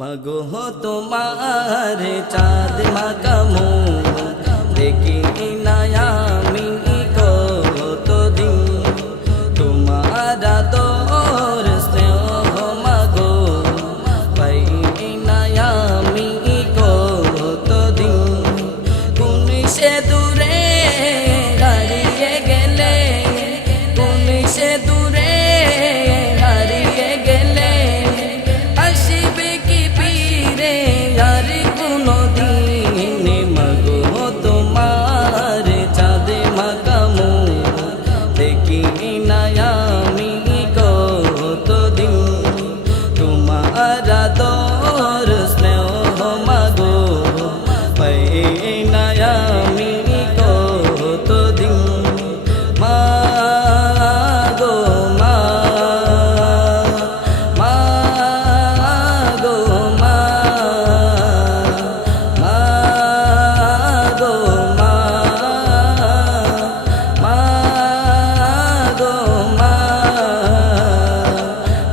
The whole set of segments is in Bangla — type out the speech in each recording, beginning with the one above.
মাগো তোমার চাঁদ মাকামো দেখি না আমি কতদিন, তোমার আদর স্নেহ মাগো পাই না আমি কতদিন। কোন সে দূরে হারিয়ে গেলে, কোন সে দূরে হারিয়ে গেলে, আসবে কি ফিরে আর কোনো দিন। মাগো তোমার চাঁদ মাকামো দেখি না আমি কতদিন, তোমার আদর স্নেহ মাগো পাই না আমি কতদিন। মাগো মা, মাগো মা, মাগো মা, মাগো মা।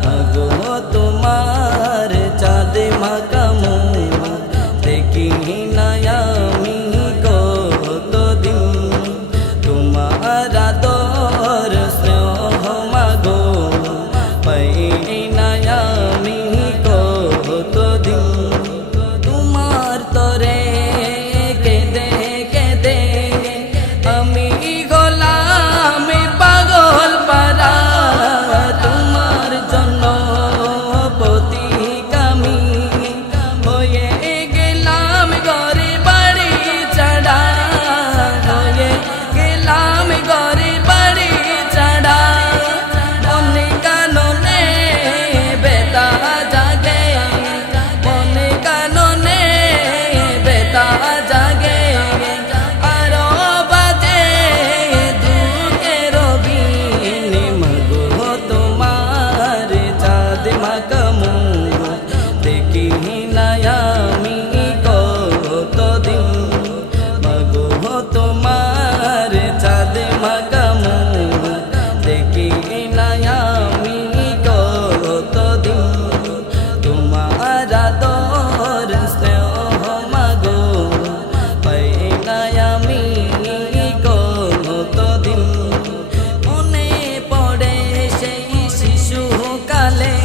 মাগো তোমার চাঁদ মাকামো দেখি না আমি কতদিন, তোমার আদর স্নেহ মাগো পাই না আমি কতদিন। তোমার তরে কেঁদে কেঁদে আমি গোলাম পাগল পারা, তোমার জন্য পথিক আমি হয়ে গেলাম ঘরে বাড়ি ছাড়া, হয়ে গেলাম ঘরে বাড়ি ছাড়া। মনে কাননে বেতা জাগে, মনে কাননে বেতা জাগে, আরো বাজে দুঃখের বিন। মাগো তোমার চাঁদ মাকামো দেখি না আমি কতদিন, মাগো তোমার চাঁদ মাকামো দেখি না আমি কতদিন, তোমার আদর স্নেহ মাগো পাই না আমি কতদিন। মনে পড়ে সেই শিশুকালে,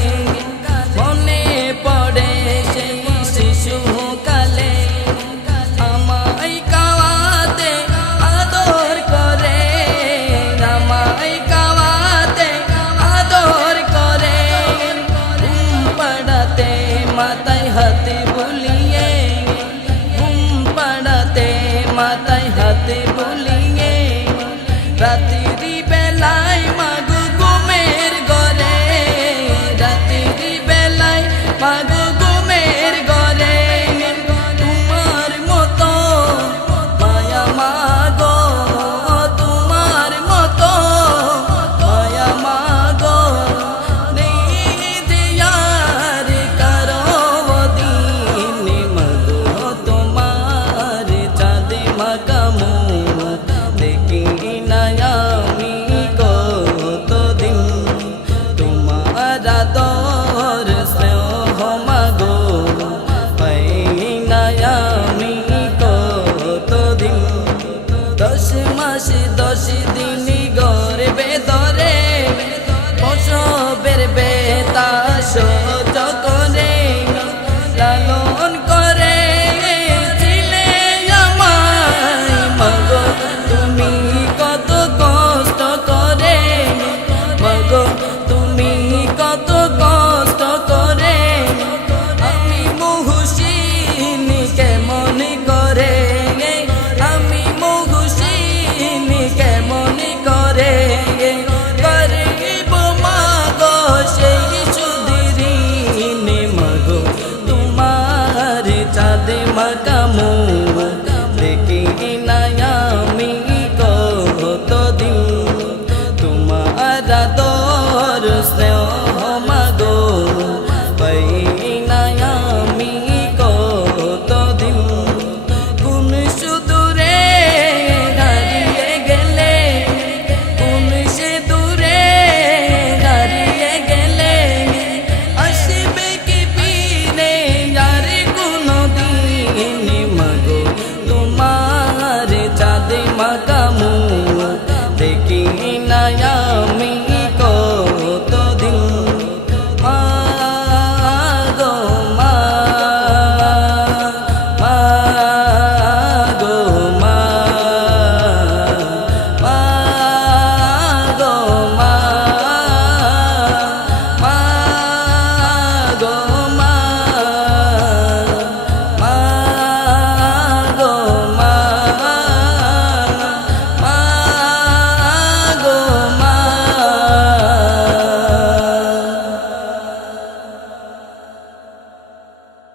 মনে পড়ে সেই শিশুকালে, আমায় কাওয়াতে আদর করে, আমায় কাওয়াতে আদর করে। ঘুম পাড়াতে মাথায় হাতে বুলিয়ে, ঘুম পাড়াতে মাথায় হাতে বুলিয়ে, রাত্রি